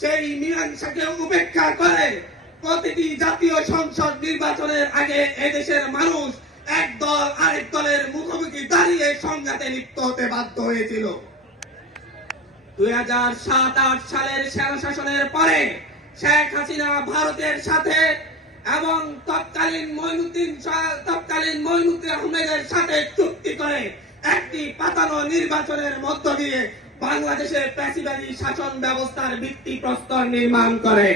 সেই মীমাংসাকে উপেক্ষা করে প্রতিটি জাতীয় সংসদ নির্বাচনের আগে এদেশের মানুষ এক দল আরেক দলের মুখোমুখি দাঁড়িয়ে সংঘাতে লিপ্ত হতে বাধ্য হয়েছিল। 2007-8 সালের সেনা শাসনের পরে শেখ হাসিনা ভারতের সাথে এবং তৎকালীন মঈনুদ্দিন আহমেদের সাথে চুক্তি করে একটি পাতানো নির্বাচনের মধ্য দিয়ে বাংলাদেশের প্যাসিবাদী শাসন ব্যবস্থার ভিত্তিপ্রস্তর নির্মাণ করে।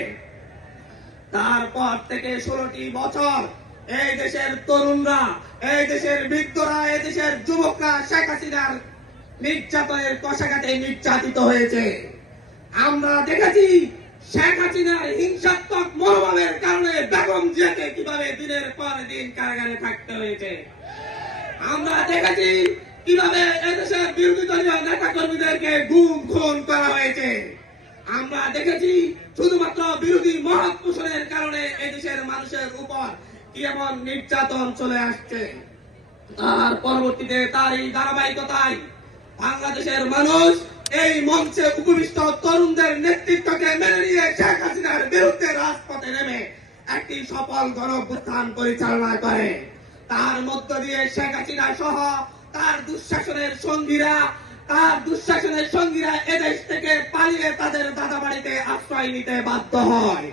তারপর থেকে 16টি বছর এই দেশের তরুণরা, এই দেশের বৃদ্ধরা, এই দেশের যুবকরা শেখ হাসিনার নির্যাতনের কষাঘাতে নির্যাতিত হয়েছে। আমরা দেখেছি শেখ হাসিনার হিংসাত্মক মনোভাবের কারণে বেগম জিয়াকে কিভাবে দিনের পর দিন কারাগারে থাকতে হয়েছে। আমরা দেখেছি কিভাবে এদেশের বিরোধী দলীয় নেতা কর্মীদেরকে গুম খুন করা হয়েছে। আমরা দেখেছি শুধুমাত্র বিরোধী মহৎ পোষণের কারণে এদেশের মানুষের উপর কি এমন নির্যাতন চলে আসছে। তার পরবর্তীতে তারই ধারাবাহিকতায় বাংলাদেশের মানুষ এই মঞ্চে উপবিষ্ট তরুণদের নেতৃত্বকে মেনে নিয়ে শেখ হাসিনার বিরুদ্ধে রাজপথে নেমে একটি সফল গণঅভ্যুত্থান পরিচালনা করে। তার মধ্য দিয়ে শেখ হাসিনা সহ তার দুঃশাসনের সঙ্গীরা এদেশ থেকে পালিয়ে তাদের দাদাবাড়িতে আশ্রয় নিতে বাধ্য হয়।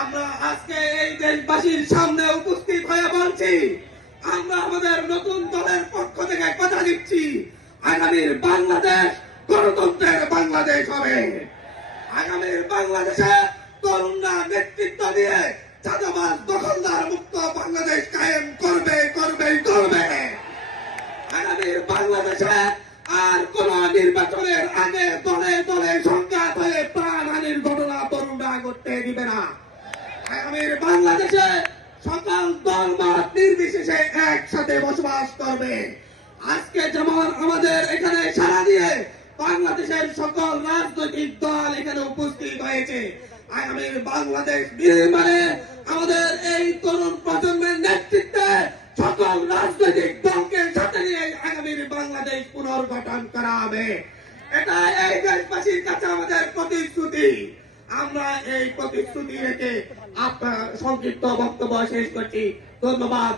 আমরা আজকে এই দেশবাসীর সামনে উপস্থিত হয়ে বলছি, আমরা আমাদের নতুন দলের পক্ষ থেকে কথা দিচ্ছি, আগামীর বাংলাদেশ গণতন্ত্রের বাংলাদেশ হবে। আগামীর বাংলাদেশে তরুণরা নেতৃত্ব দিয়ে চাঁদাবাজ দখলদার মুক্ত বাংলাদেশ কায়েম করবে। আগামীর বাংলাদেশে আর কোন নির্বাচনের আগে দলে দলে সংঘাত হয়ে প্রাণহানির ঘটনা তরুণরা ঘটতে দিবে না। আগামীর বাংলাদেশে সকল দল মত নির্বিশেষে একসাথে বসবাস করবে। আজকে যেমন আমাদের এখানে সারা দিয়ে বাংলাদেশের সকল রাজনৈতিক দল এখানে উপস্থিত হয়েছে, আগামীর বাংলাদেশ নির্মাণে আমাদের এই তরুণ প্রজন্মের নেতৃত্বে সকল রাজনৈতিক দলকে সাথে নিয়ে আগামীর বাংলাদেশ পুনর্গঠন করা হবে। এটা এই দেশবাসীর কাছে আমাদের প্রতিশ্রুতি। আমরা এই প্রতিশ্রুতি রেখে আপনার সংক্ষিপ্ত বক্তব্য শেষ করছি। ধন্যবাদ।